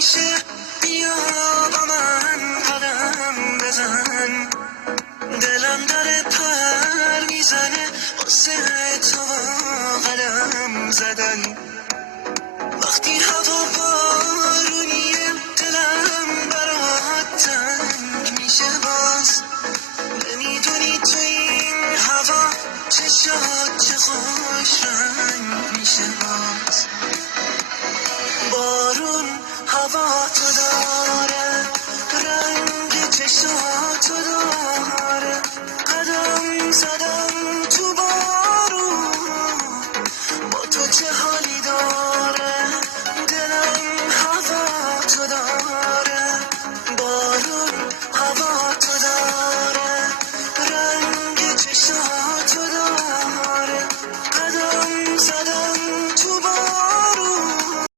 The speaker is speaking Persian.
میشه بیا با من قدم بزن، دلم داره پر میزنه واسه تو قلم زدن.